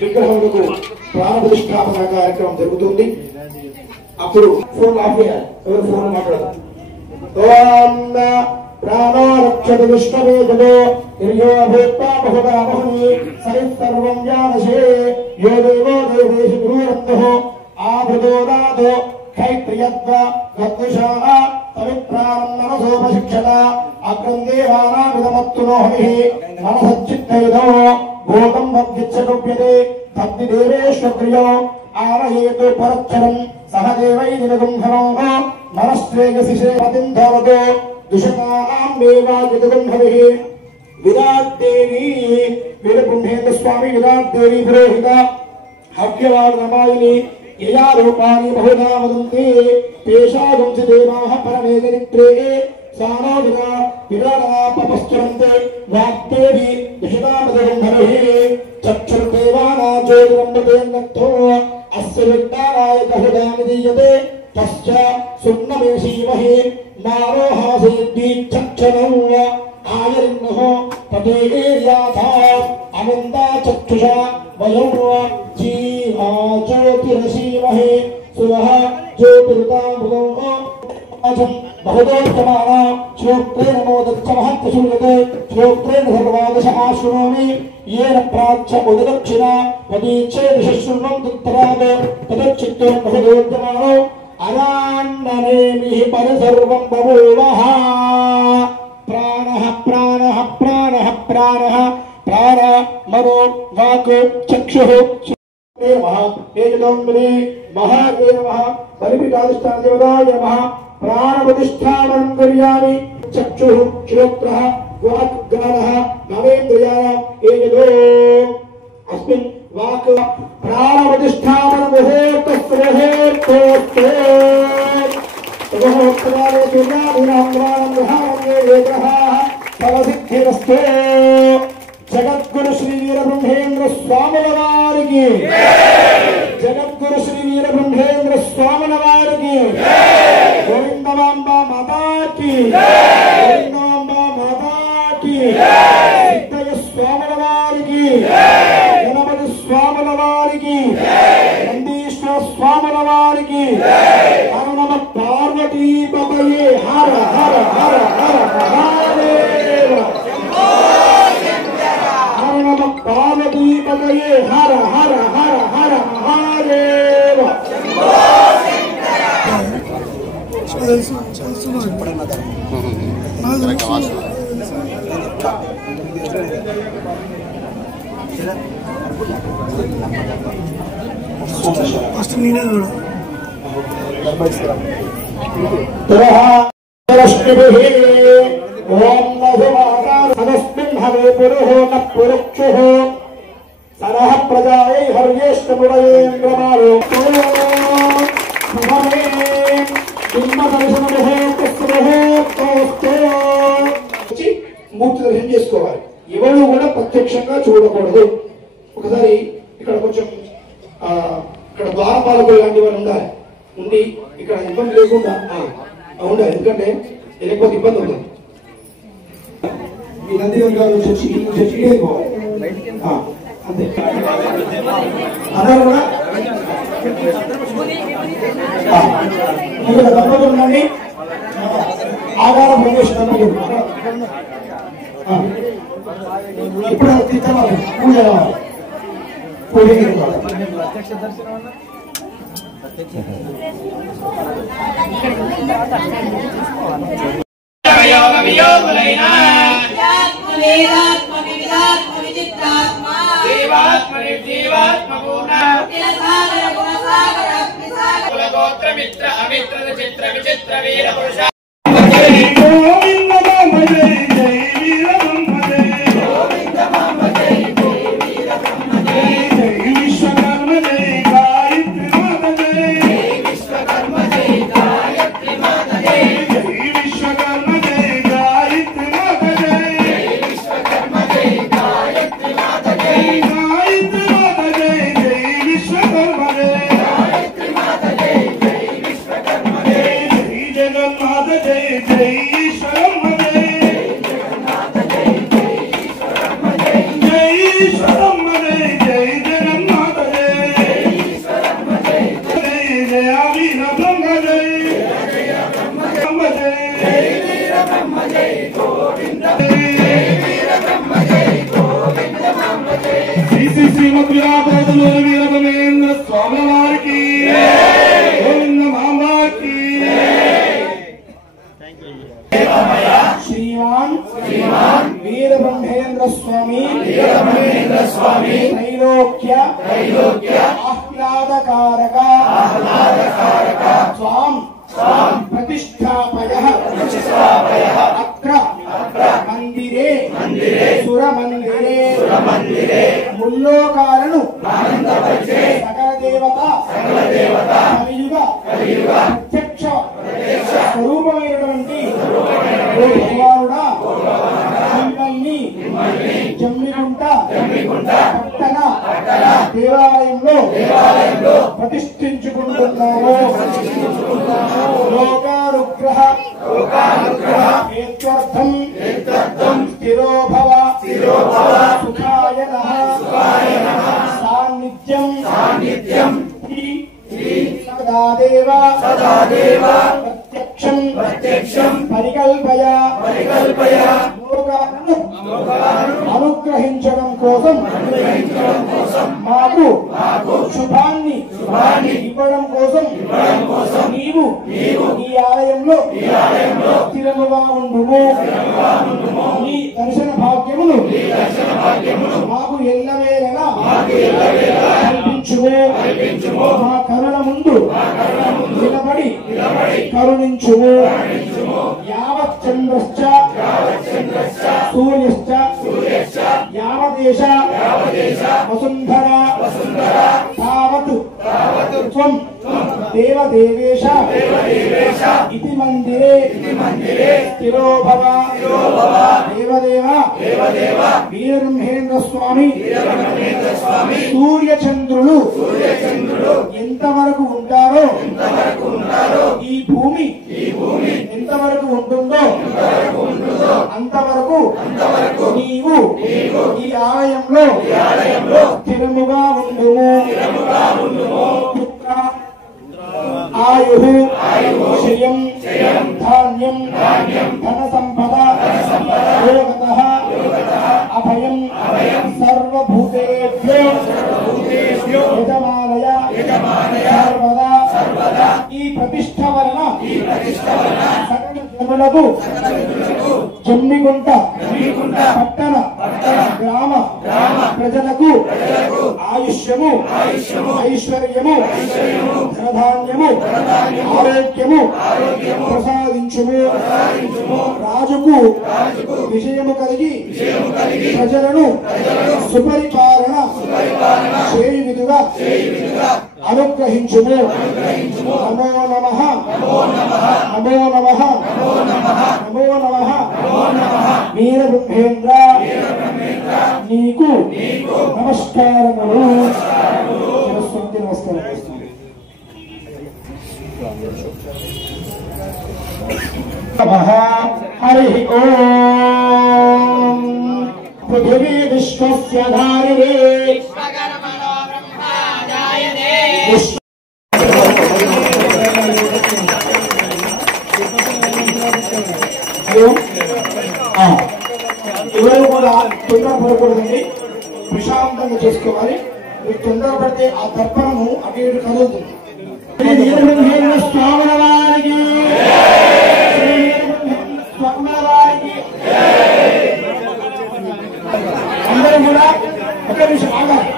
విగ్రహములకు ప్రాణ ప్రతిష్ఠాపన కార్యక్రమం జరుగుతుంది. అప్పుడు ఫోన్ ఆఫ్ చేయాలి, ఎవరు ఫోన్ మాట్లాడతారు. ఓం ప్రాణో రక్షతి విష్ణవేదో నిర్యో భూత్వా బహుగామహని సర్వం జానసే యో దేవో దేవేషు గురువంతో ఆభృతో నాదో खैत्रियत्व गद्विषाः तविप्राणं मनसोपशिक्षत अग्रं देवानामिदमत्तुनो हविः मनसच्चित्तयुधो भूतं वद्गिच्छतुभ्यते तद्दिदेवेश्वक्रियो आरयेतु परच्छरं सह देवैर्निगुंहरोः मनस्त्रेयसिषे पतिं धरतो दुषतां देवादिगुं हविः विराट देवी वीरब्रह्मेन्द्र स्वामी विराट देवी पुरोहिता हव्यवाद रमायिनी यया रूपाणि बहुधा वदन्ति तेषां देवाः परमे चरित्रे सानोदिना विराडा पपश्चरन्ते वाग्देवी दशतामदगन्धर्भिः चक्षुर्देवानाचोदिरम्बतेन्नक्तो अस्य विज्ञानाय बहुधानि दीयते तश्च सुम्नमेषीमहि मारोहासेद्दीक्षक्षणं आयरिन्नः तदेर्याथा अनन्दा चक्षुषा वयं जीवा ज्योतिरसीमहे सुवः ज्योतिरुतामृतौ बहुदोत्तमाना श्रोत्रेण मोदच्च महत्त्वशूयते श्रोत्रेण सर्वादश आशृणोमि येन प्राच्य उददक्षिणा पदीच्छेदशशृण्वं तत्तराद तदच्चित्तो बहुदोत्तमानो अनान्ननेमिः परिसर्वं बभूवः प्राणः प्राणः प्राणः प्राणः प्राण मनो वाक् चक्षुः तेजोम्बरे महादेवः बलिपीठाधिष्ठानदेवताय नमः प्राणप्रतिष्ठानं करिष्यामि चक्षुः श्रोत्रः वाक् गानः भवेन्द्रियाणां एजो अस्मिन् वाक् प्राणप्रतिष्ठानं मुहूर्तस्मुहूर्तोऽस्तु मुहूर्तकाले सूर्यादीनां प्राणं गृहाणं वेदः फलसिद्धिरस्तु जगद्गुरु श्री वीरब्रह्मेन्द्र स्वामिन वारिकी जगद्गुरु श्री वीरब्रह्मेन्द्र स्वामिन वारिकी गोविंदमांबा माता की गोविंदमांबा माता की सिद्धय स्वामिन वारिकी गणपति स्वामिन वारिकी नंदीश्वर स्वामिन वारिकी हर नमः पार्वती पतये हर हर हर हर महादेव पार्वती पतये हर हर हर हर महादेव हवे पुरुः न पुरुक्षुः सरः प्रजायै हर्येष्टमुदयेन्द्रमालो మూర్తి దర్శనం చేసుకోవాలి ఎవరు కూడా ప్రత్యక్షంగా చూడకూడదు ఒకసారి ఇక్కడ కొంచెం ఇక్కడ ద్వారపాలకులు లాంటి వాళ్ళు ఉండాలి ఉండి ఇక్కడ ఇబ్బంది లేకుండా ఉండాలి ఎందుకంటే లేకపోతే ఇబ్బంది ఉంటుంది ఈ నంది వర్గాలు చర్చి పోవాలి అంతే అందరూ కూడా దంపతులు ఉండండి ఆధార ప్రవేశం ఇప్పుడు తీర్చాలి పూజ పూజ मित्र अमित्र चित्र विचित्र वीर पुरुष वीरब्रह्मेन्द्र स्वामी वारिकी गोविंद मामा ఆహ్లాదకారక స్వాం प्रतिष्ठापयः अत्र मंदिरे सुरमंदिरे मुल्लोकाలను सकल देवता కలియుగ ప్రత్యక్ష స్వరూపమైనటువంటి భగవానుడా మిమ్మల్ని జమ్మిగుంట పట్టణ దేవాలయంలో ప్రతిష్ఠించుకుంటున్నాము. లోకానుగ్రహ హేత్వర్థం స్థిరో భవ సుఖాయ నమః సాన్నిధ్యం సదాదేవ ప్రత్యక్షం పరికల్పయ లోకాలను అనుగ్రహించడం కోసం మాకు శుభాన్ని ఇవ్వడం కోసం నీవు ఈ ఆలయంలో స్థిరముగా ఉండుము. నీ దర్శన భాగ్యమును మాకు ఎల్లవేళలా కల్పించుము. మా కరుణ ముందు నిలబడి కరుణించుము. యావత్ చంద్రశ్చ సూర్యశ్చ యావదేశ వసుంధర తావత్ త్వం దేవదేవేశ ఇతి మందిరే స్థిరో భవ. దేవదేవ వీరబ్రహ్మేంద్ర స్వామి సూర్యచంద్రులు ఎంతవరకు ఉంటారో ఈ భూమి ఎంతవరకు ఉంటుందో అంతవరకు నీవు ఈ ఆలయంలో స్థిరముగా ఉండుము. ఆయు శ్రియం ధాన్యం ధన సంపద యోగతః అభయం సర్వభూతేభ్యో యజమానయ సర్వదా. ఈ ప్రతిష్ఠ వలన సకల జనులకు జమ్మిగుంట పట్టణ గ్రామ ప్రజలకు ఆయుష్యము ఐశ్వర్యము ధనధాన్యము ఆరోగ్యము ప్రసాదించుము. రాజుకు విజయము కలిగి ప్రజలను సుపరిపాలన చేయువిధుగా అనుగ్రహించుము. నమో నమః నమో నమః నమో నమః. వీరబ్రహ్మేంద్ర నీకు నమస్కారములు. నమస్కారం చేస్తుంది. హరి ఓం. పృథివీ విశ్వస్య ధారిణే ఎవరు కూడా తొందరపడకూడదండి, ప్రశాంతంగా చేసుకోవాలి. మీరు తొందరపడితే ఆ దర్పణము అటు ఇటు కదులుతుంది. స్వామివారికి అందరూ కూడా ఒక నిమిషం ఆగాలి.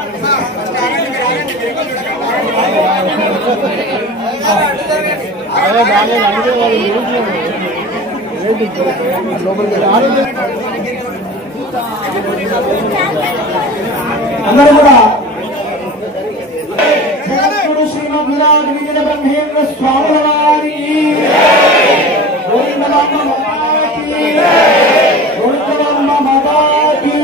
అందరూ కూడా జగద్గురు శ్రీమద్ విరాట్ విజయ బ్రహ్మేంద్ర స్వాముల వారికి గోవిందమ్మ మాతాకి గోవిందమ్మ మాతాకి.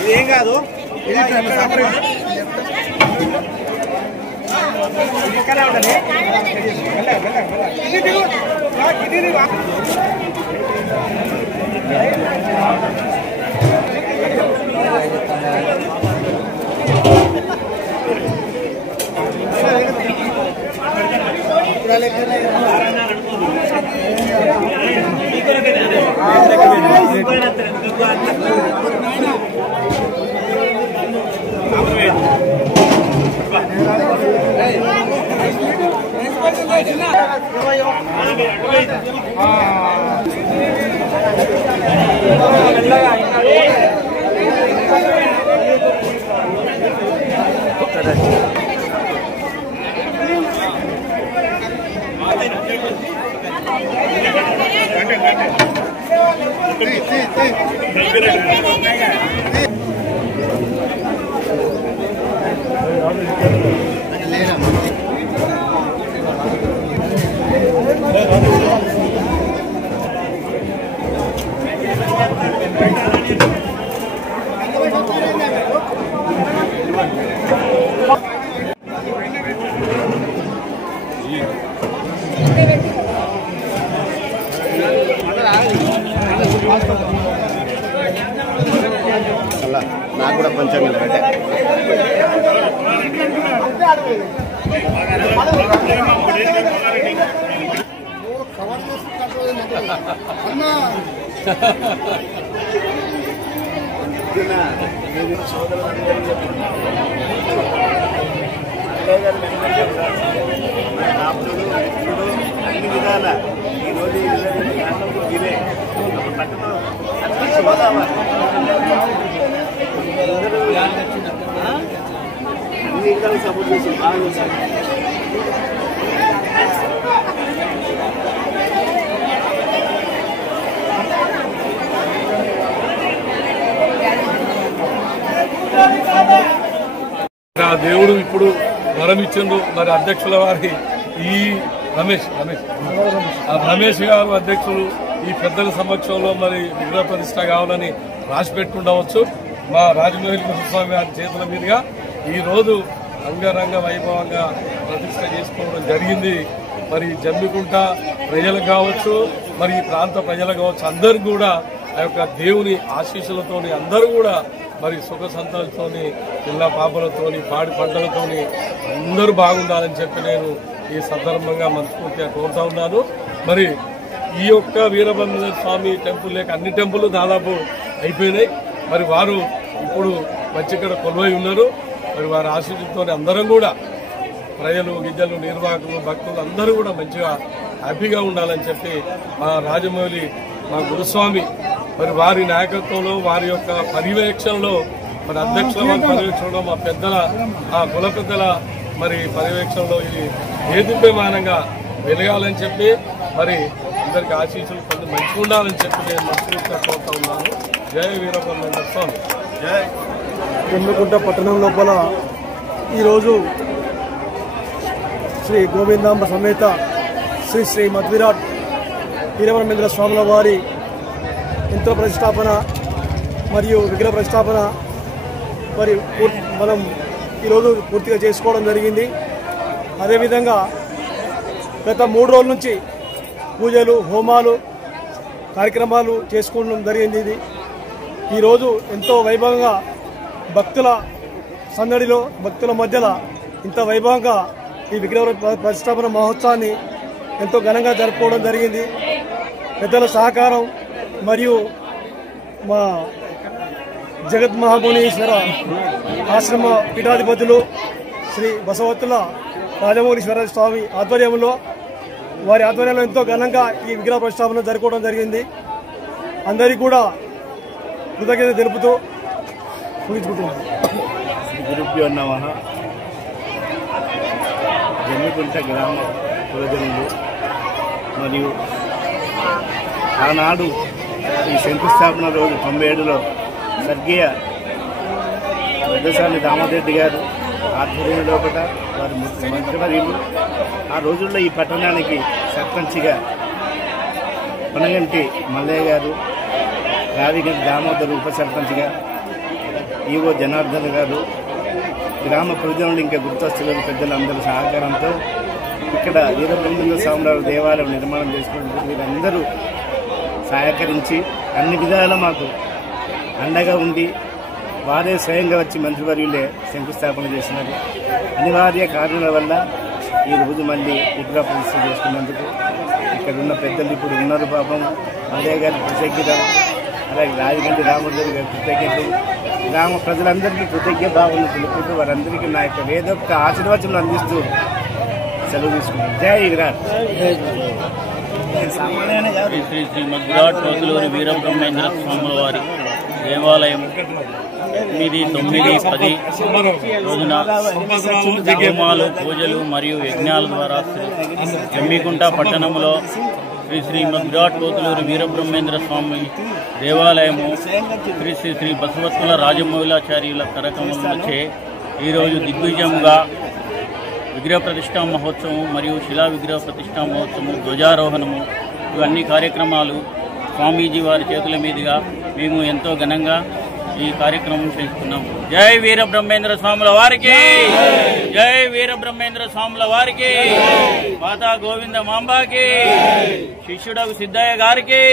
ఇదేం కాదు, ఇది ఇక్కడే ఉండాలి. నాకు కూడా కొంచెం అన్ని విధాల ఈరోజు ఇదే అన్ని సపోర్ట్ చేసి బాగా దేవుడు ఇప్పుడు వరం ఇచ్చిండు. మరి అధ్యక్షుల వారి ఈ రమేష్ గారు అధ్యక్షులు ఈ పెద్దల సమక్షంలో మరి విగ్రహ ప్రతిష్ట కావాలని రాసి పెట్టుకుండవచ్చు. మా రాజమౌళి కృష్ణస్వామి గారి చేతుల మీదుగా ఈ రోజు అంగరంగ వైభవంగా ప్రతిష్ట చేసుకోవడం జరిగింది. మరి జమ్మికుంట ప్రజలకు కావచ్చు, మరి ఈ ప్రాంత ప్రజలకు కావచ్చు, అందరూ కూడా ఆ యొక్క దేవుని ఆశీస్సులతోని అందరూ కూడా మరి సుఖ సంతాలతోని పిల్ల పాపలతోని పాడి పంటలతోని అందరూ బాగుండాలని చెప్పి నేను ఈ సందర్భంగా మనస్ఫూర్తిగా కోరుతా ఉన్నాను. మరి ఈ యొక్క వీరభద్ర స్వామి టెంపుల్ లేక అన్ని టెంపుల్ దాదాపు అయిపోయినాయి. మరి వారు ఇప్పుడు వచ్చి ఇక్కడ కొలువై ఉన్నారు. మరి వారి ఆశీస్సులతో అందరం కూడా ప్రజలు గిద్దలు నిర్వాహకులు భక్తులు అందరూ కూడా మంచిగా హ్యాపీగా ఉండాలని చెప్పి మా రాజమౌళి మా గురుస్వామి మరి వారి నాయకత్వంలో వారి యొక్క పర్యవేక్షణలో మరి అధ్యక్షుల వారి పర్యవేక్షణలో మా పెద్దల ఆ కుల పెద్దల మరి పర్యవేక్షణలో ఇది ఏదిప్యమానంగా వెలగాలని చెప్పి మరి అందరికి ఆశీస్సులు కొంచెం మంచిగా ఉండాలని చెప్పి నేను మనస్ఫూర్తిగా కోరుతా ఉన్నాను. జయ వీరభద్ర స్వామి. జయ. జమ్మికుంట పట్టణం లోపల ఈరోజు శ్రీ గోవిందాంబ సమేత శ్రీ శ్రీ మధ్విరాట్ వీరబ్రహ్మేంద్ర స్వాముల వారి యంత్ర ప్రతిష్టాపన మరియు విగ్రహ ప్రతిష్టాపన మరి మనం ఈరోజు పూర్తిగా చేసుకోవడం జరిగింది. అదేవిధంగా గత 3 రోజుల నుంచి పూజలు హోమాలు కార్యక్రమాలు చేసుకోవడం జరిగింది. ఇది ఈరోజు ఎంతో వైభవంగా భక్తుల సందడిలో భక్తుల మధ్యలో ఇంత వైభవంగా ఈ విగ్రహ ప్రతిష్టాపన మహోత్సవాన్ని ఎంతో ఘనంగా జరుపుకోవడం జరిగింది. పెద్దల సహకారం మరియు మా జగత్ మహాభువనేశ్వర ఆశ్రమ పీఠాధిపతులు శ్రీ బసవత్తుల రాజమౌళీశ్వర స్వామి ఆధ్వర్యంలో వారి ఆధ్వర్యంలో ఎంతో ఘనంగా ఈ విగ్రహ ప్రతిష్టాపన జరుపుకోవడం జరిగింది. అందరికీ కూడా కృతజ్ఞత తెలుపుతూ ముగించుకుంటున్నాను. గురుభ్యో నమః. జమ్మికుంట గ్రామ ప్రజలు మరియు ఆనాడు ఈ శంకుస్థాపన రోజు 97లో స్వర్గీయ పెద్దస్వామి దామోదరెడ్డి గారు ఆధ్వర్యంలో కూడా వారి మంత్రివర్యులు ఆ రోజుల్లో ఈ పట్టణానికి సర్పంచిగా పొనగంటి మల్లయ్య గారు, రావిగంటి దామోదరు ఉప సర్పంచ్గా, ఈవో జనార్దన్ గారు, గ్రామ ప్రజలు ఇంకా గుర్తొస్తున్న పెద్దలందరి సహకారంతో ఇక్కడ వీరబ్రహ్మేంద్ర స్వామివారి దేవాలయం నిర్మాణం చేసుకున్నప్పుడు వీరందరూ సహకరించి అన్ని విధాలా మాకు అండగా ఉండి వారే స్వయంగా వచ్చి మంత్రివర్యులే శంకుస్థాపన చేసినారు. అనివార్య కారణాల వల్ల ఈ రోజు మళ్ళీ విగ్రహ ప్రతిష్ఠ చేసుకున్నందుకు ఇక్కడ ఉన్న పెద్దలు ఇప్పుడు ఉన్నారు. పాపం మల్లయ్య గారి కృతజ్ఞత, అలాగే రాజగంటి రామోదర్ గారి కృతజ్ఞతలు, గ్రామ ప్రజలందరికీ కృతజ్ఞ భావనలు తెలుపుతూ వారందరికీ నా యొక్క వేదొక్క ఆశీర్వచనలు అందిస్తూ సెలవు తీసుకుంటాం. జై విరాట్. శ్రీ శ్రీమద్ విరాట్ పోతులూరి వీరబ్రహ్మేంద్ర స్వాముల వారి దేవాలయం 8-9-10 రోజున హోమాలు, పూజలు మరియు యజ్ఞాల ద్వారా జమ్మికుంట పట్టణంలో శ్రీ శ్రీమద్ విరాట్ పోతులూరి వీరబ్రహ్మేంద్ర స్వామి దేవాలయము శ్రీ బసవత్తుల రాజమౌళాచార్యుల కార్యక్రమంలోచే ఈరోజు దిగ్విజయంగా విగ్రహ ప్రతిష్టా మహోత్సవం మరియు శిలా విగ్రహ ప్రతిష్టా మహోత్సవం, ధ్వజారోహణము ఇవన్నీ కార్యక్రమాలు స్వామీజీ వారి చేతుల మీదుగా మేము ఎంతో ఘనంగా ఈ కార్యక్రమం చేసుకున్నాము. జై వీరబ్రహ్మేంద్ర స్వాముల వారికి, జై వీరబ్రహ్మేంద్ర స్వాముల వారికి, మాతా గోవింద మాంబాకి, శిష్యుడకు సిద్ధయ్య గారికి.